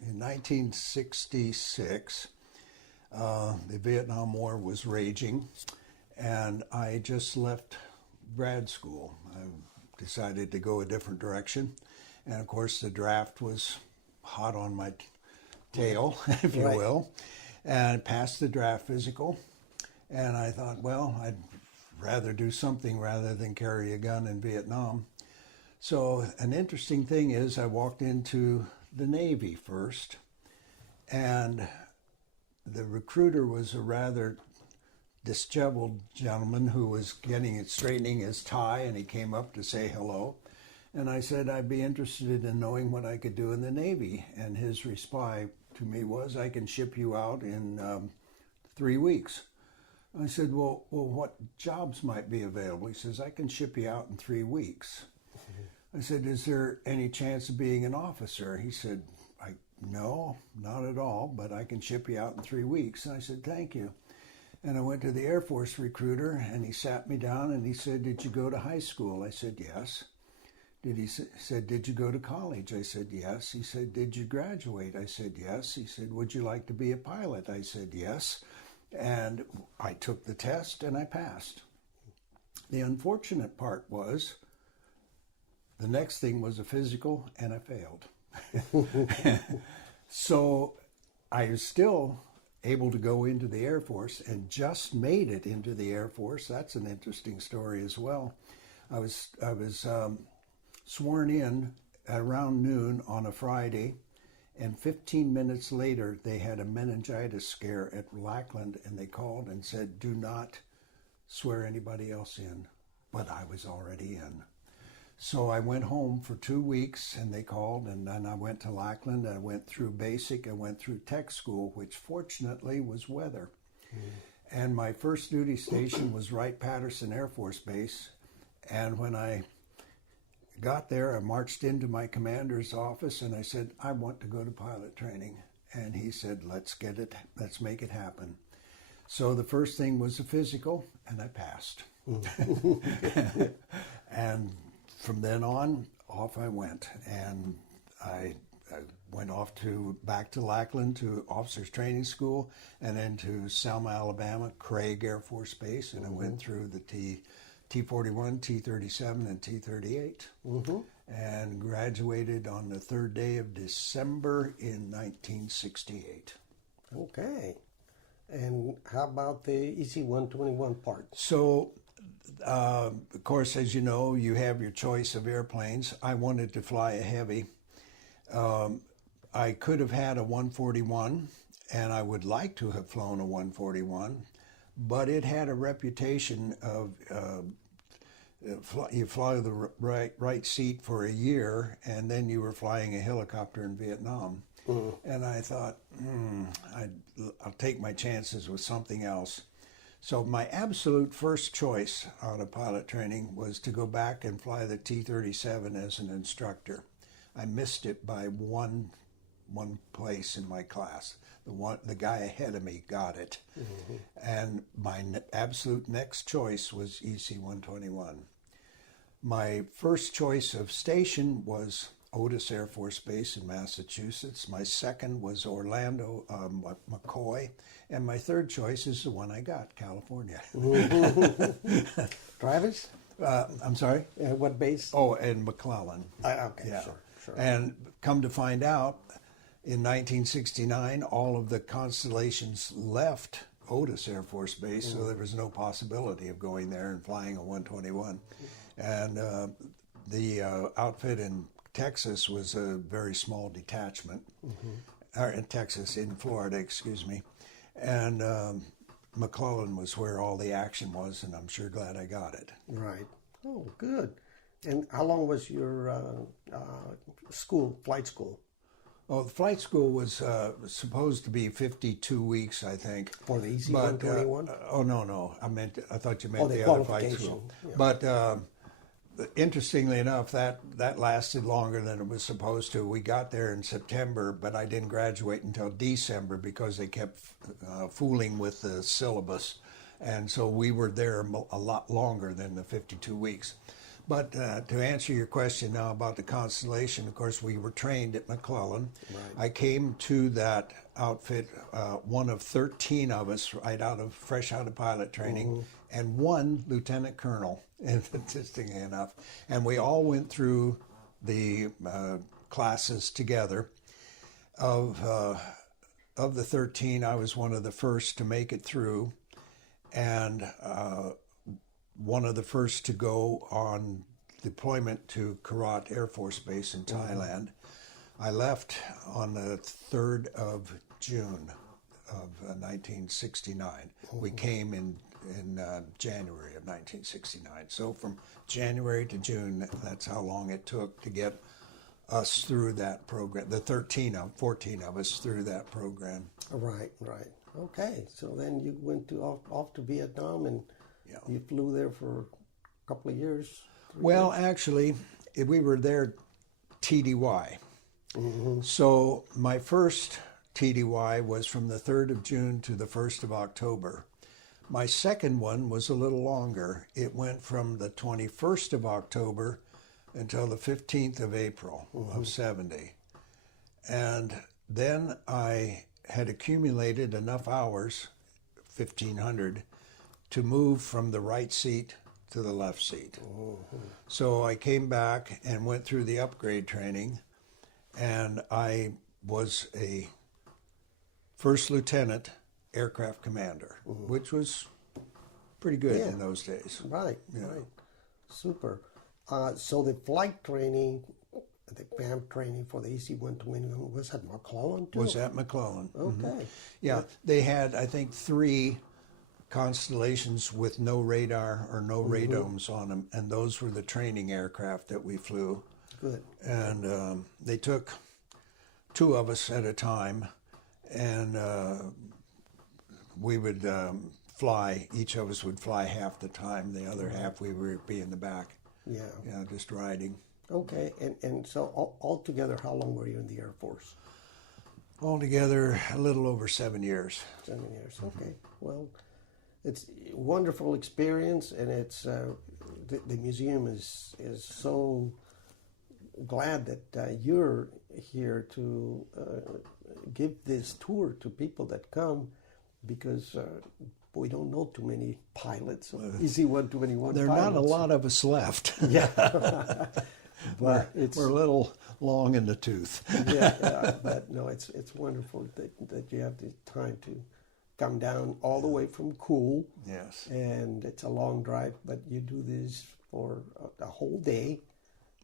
In 1966, the Vietnam War was raging, and I just left grad school. I decided to go a different direction, and of course the draft was hot on my tail, if you will, and I passed the draft physical, and I thought, well, I'd rather do something rather than carry a gun in Vietnam. So an interesting thing is I walked into the Navy first, and the recruiter was a rather disheveled gentleman who was straightening his tie, and he came up to say hello. And I said I'd be interested in knowing what I could do in the Navy. And his reply to me was, I can ship you out in 3 weeks. I said, well, what jobs might be available? He says, I can ship you out in 3 weeks. I said, is there any chance of being an officer? He said, no, not at all, but I can ship you out in 3 weeks. And I said, thank you. And I went to the Air Force recruiter, and he sat me down, and he said, did you go to high school? I said, yes. He said, did you go to college? I said, yes. He said, did you graduate? I said, yes. He said, would you like to be a pilot? I said, yes. And I took the test, and I passed. The unfortunate part was, the next thing was a physical, and I failed. So I was still able to go into the Air Force and just made it into the Air Force. That's an interesting story as well. I was sworn in around noon on a Friday, and 15 minutes later they had a meningitis scare at Lackland, and they called and said, do not swear anybody else in. But I was already in. So I went home for 2 weeks, and they called, and then I went to Lackland. I went through basic, I went through tech school, which fortunately was weather. And my first duty station was Wright-Patterson Air Force Base. And when I got there, I marched into my commander's office, and I said, I want to go to pilot training. And he said, let's make it happen. So the first thing was a physical, and I passed. And from then on, off I went, and I went off back to Lackland to Officers Training School, and then to Selma, Alabama, Craig Air Force Base, and I went through the T-41, T-37, and T-38, and graduated on the 3rd day of December in 1968. Okay. And how about the EC-121 part? So, of course, as you know, you have your choice of airplanes. I wanted to fly a heavy. I could have had a 141, and I would like to have flown a 141, but it had a reputation of you fly the right seat for a year, and then you were flying a helicopter in Vietnam. And I thought, I'll take my chances with something else. So my absolute first choice out of pilot training was to go back and fly the T-37 as an instructor. I missed it by one place in my class. The guy ahead of me got it. And my absolute next choice was EC-121. My first choice of station was Otis Air Force Base in Massachusetts. My second was Orlando, McCoy. And my third choice is the one I got, California. Travis? I'm sorry? What base? Oh, in McClellan. Okay, yeah. Sure. And come to find out, in 1969, all of the Constellations left Otis Air Force Base, so there was no possibility of going there and flying a 121. And the outfit in Texas was a very small detachment, or in Florida, excuse me. And McClellan was where all the action was, and I'm sure glad I got it. Right. Oh, good. And how long was your flight school? Oh, the flight school was supposed to be 52 weeks, I think. For the EC-121? Oh, no. I thought you meant the the other flight qualification. school. Yeah. But interestingly enough, that lasted longer than it was supposed to. We got there in September, but I didn't graduate until December because they kept fooling with the syllabus. And so we were there a lot longer than the 52 weeks. But to answer your question now about the Constellation, of course, we were trained at McClellan. Right. I came to that outfit, one of 13 of us, fresh out of pilot training, and one lieutenant colonel, interestingly enough. And we all went through the classes together. Of the 13, I was one of the first to make it through, and one of the first to go on deployment to Karat Air Force Base in Thailand. I left on the 3rd of June of 1969. We came in January of 1969. So from January to June, that's how long it took to get us through that program, the 14 of us through that program. Right. Okay. So then you went off to Vietnam, and Yeah. you flew there for a couple of years. Well, actually, we were there TDY. So my first TDY was from the 3rd of June to the 1st of October. My second one was a little longer. It went from the 21st of October until the 15th of April of 70. And then I had accumulated enough hours, 1,500, to move from the right seat to the left seat. So I came back and went through the upgrade training, and I was a first lieutenant aircraft commander, which was pretty good in those days. Right. Super. So the flight training, the FAM training for the EC-121 was at McClellan too? Was at McClellan. Okay. Yeah, they had, I think, 3 Constellations with no radar or no radomes on them, and those were the training aircraft that we flew. Good. And they took 2 of us at a time, and we would fly. Each of us would fly half the time. The other half we would be in the back, Yeah. just riding. Okay. And so altogether, how long were you in the Air Force? Altogether, a little over 7 years. 7 years. Okay. Well, it's a wonderful experience, and it's the museum is so glad that you're here to give this tour to people that come, because we don't know too many pilots of EC-121. There are not a lot of us left. Yeah. But we're a little long in the tooth. yeah, but no, it's wonderful that you have the time to come down all the way from Cool. Yes. And it's a long drive, but you do this for a whole day,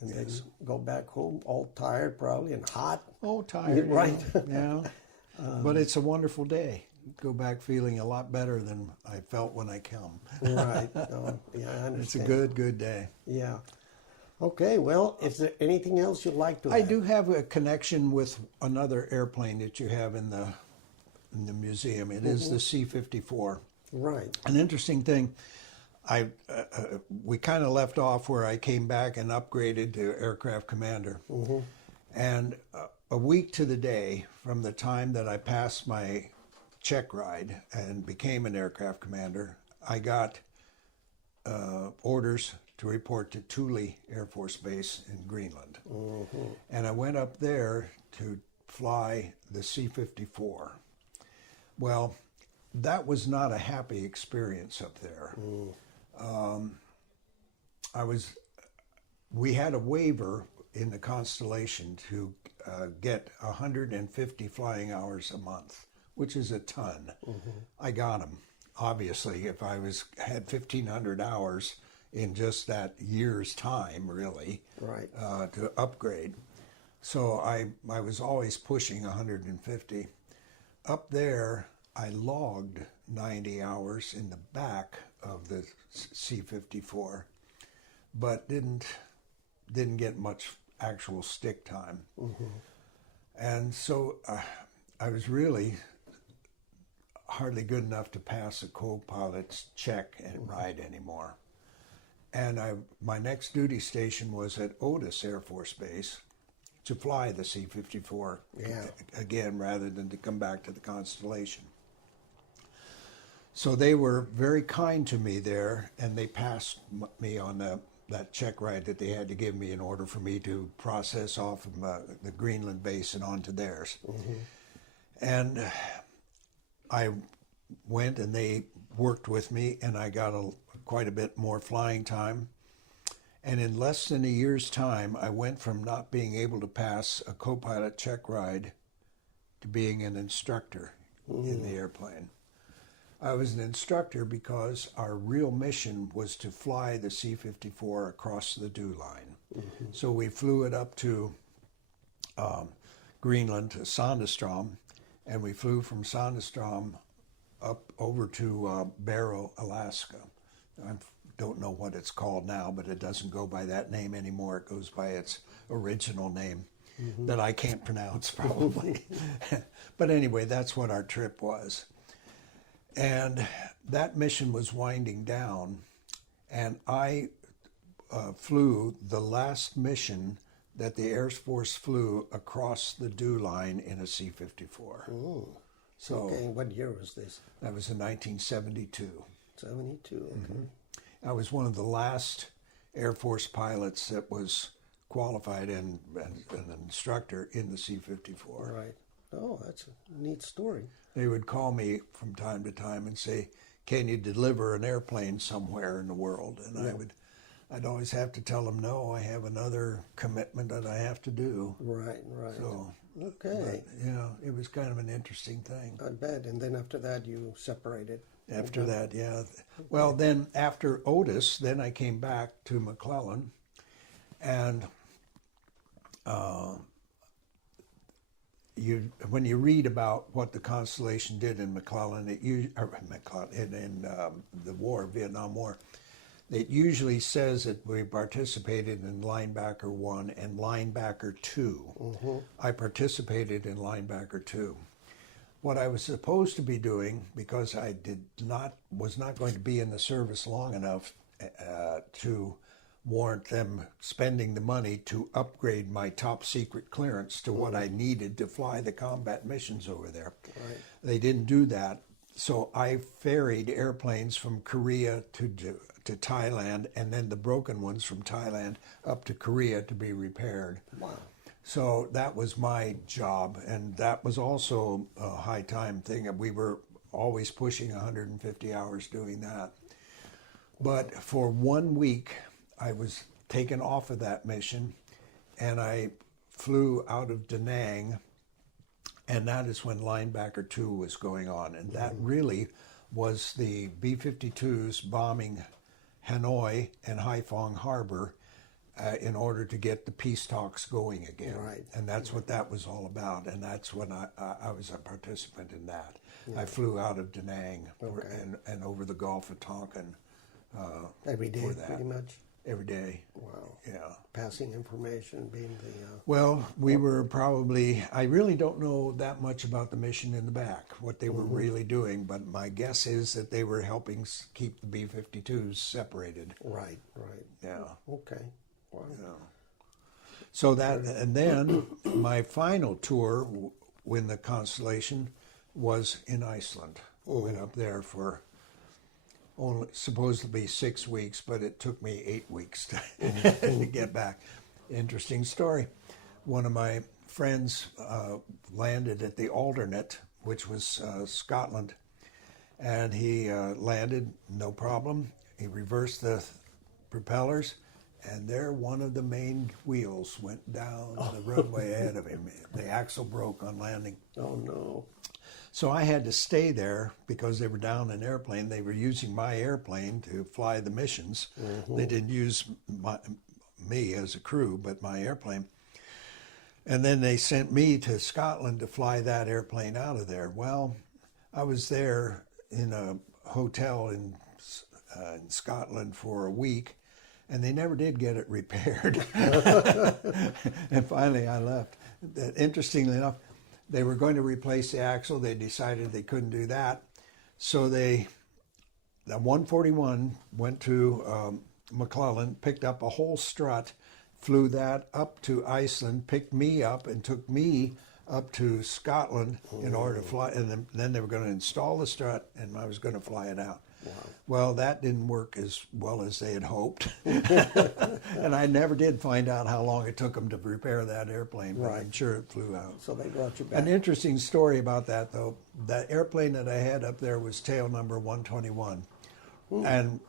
and then go back home all tired probably and hot. Oh, tired. Right. Yeah. But it's a wonderful day. Go back feeling a lot better than I felt when I come. Right. No, yeah, I understand. It's a good day. Yeah. Okay, well, is there anything else you'd like to I add? do have a connection with another airplane that you have in the museum. It is the C-54. Right. An interesting thing, we kind of left off where I came back and upgraded to aircraft commander. And a week to the day from the time that I passed my check ride and became an aircraft commander, I got orders to report to Thule Air Force Base in Greenland. And I went up there to fly the C-54. Well, that was not a happy experience up there. We had a waiver in the Constellation to get 150 flying hours a month, which is a ton. I got them. Obviously, if I had 1,500 hours in just that year's time, really, Right. To upgrade. So I was always pushing 150. Up there, I logged 90 hours in the back of the C-54, but didn't get much actual stick time. And so I was really hardly good enough to pass a co-pilot's check and ride anymore. And my next duty station was at Otis Air Force Base to fly the C-54 again, rather than to come back to the Constellation. So they were very kind to me there, and they passed me on that check ride that they had to give me in order for me to process off of the Greenland base and onto theirs. And I went, and they worked with me, and I got quite a bit more flying time. And in less than a year's time, I went from not being able to pass a co-pilot check ride to being an instructor in the airplane. I was an instructor because our real mission was to fly the C-54 across the dew line. So we flew it up to Greenland, to Sandestrom, and we flew from Sandestrom up over to Barrow, Alaska. I don't know what it's called now, but it doesn't go by that name anymore. It goes by its original name that I can't pronounce probably. But anyway, that's what our trip was. And that mission was winding down, and I flew the last mission that the Air Force flew across the dew line in a C-54. So, okay, what year was this? That was in 1972. 72, okay. I was one of the last Air Force pilots that was qualified and an instructor in the C-54. Right. Oh, that's a neat story. They would call me from time to time and say, "Can you deliver an airplane somewhere in the world?" And I'd always have to tell them, "No, I have another commitment that I have to do." Right. So, okay. But, it was kind of an interesting thing. I bet. And then after that, you separated. After that, yeah. Well, then after Otis, then I came back to McClellan, and when you read about what the Constellation did in McClellan, in the war, Vietnam War, it usually says that we participated in Linebacker 1 and Linebacker 2. I participated in Linebacker 2. What I was supposed to be doing, because I was not going to be in the service long enough to warrant them spending the money to upgrade my top secret clearance to what I needed to fly the combat missions over there. Right. They didn't do that, so I ferried airplanes from Korea to Thailand, and then the broken ones from Thailand up to Korea to be repaired. Wow. So that was my job, and that was also a high time thing. We were always pushing 150 hours doing that. But for 1 week, I was taken off of that mission, and I flew out of Da Nang, and that is when Linebacker 2 was going on. And that really was the B-52s bombing Hanoi and Haiphong Harbor in order to get the peace talks going again. Right. And that's what that was all about. And that's when I was a participant in that. I flew out of Da Nang and over the Gulf of Tonkin. Every day, for that. pretty much? Every day. Wow. Yeah. Passing information, being the... Well, we were probably, I really don't know that much about the mission in the back, what they were really doing, but my guess is that they were helping keep the B-52s separated. Right. Yeah. Okay. Wow. Yeah. So that, and then my final tour with the Constellation was in Iceland. We went up there for only supposed to be 6 weeks, but it took me 8 weeks to get back. Interesting story. One of my friends landed at the Alternate, which was Scotland, and he landed, no problem. He reversed the propellers, and there one of the main wheels went down the runway ahead of him. The axle broke on landing. Oh, no. So I had to stay there because they were down an airplane. They were using my airplane to fly the missions. They didn't use me as a crew, but my airplane. And then they sent me to Scotland to fly that airplane out of there. Well, I was there in a hotel in Scotland for a week, and they never did get it repaired. And finally I left. Interestingly enough, they were going to replace the axle. They decided they couldn't do that. So the 141 went to McClellan, picked up a whole strut, flew that up to Iceland, picked me up and took me up to Scotland in order to fly. And then they were going to install the strut and I was going to fly it out. Wow. Well, that didn't work as well as they had hoped. And I never did find out how long it took them to repair that airplane, but Right. I'm sure it flew out. So they brought you back. An interesting story about that, though, that airplane that I had up there was tail number 121. And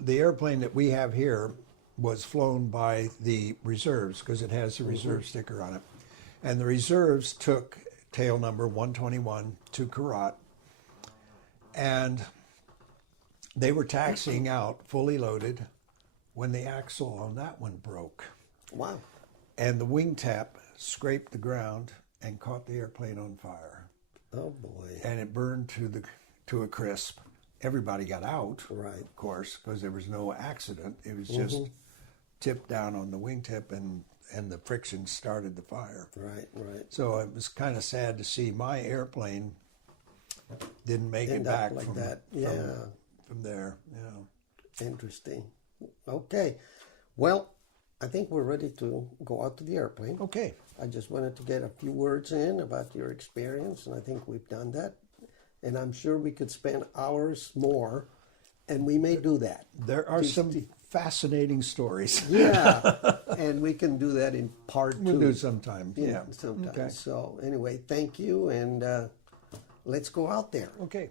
the airplane that we have here was flown by the reserves because it has the reserve sticker on it. And the reserves took tail number 121 to Karat, and they were taxiing out fully loaded when the axle on that one broke. Wow. And the wingtip scraped the ground and caught the airplane on fire. Oh boy. And it burned to a crisp. Everybody got out, Right. of course, because there was no accident. It was just tipped down on the wingtip, and the friction started the fire. Right, right. So it was kind of sad to see my airplane didn't make End it up back like from, that. Yeah. from there. Yeah. Interesting. Okay. Well, I think we're ready to go out to the airplane. Okay. I just wanted to get a few words in about your experience, and I think we've done that. And I'm sure we could spend hours more, and we may do that. There are some fascinating stories. Yeah, and we can do that in part two. We'll do sometime. Yeah. Sometimes. Okay. So anyway, thank you, and let's go out there. Okay.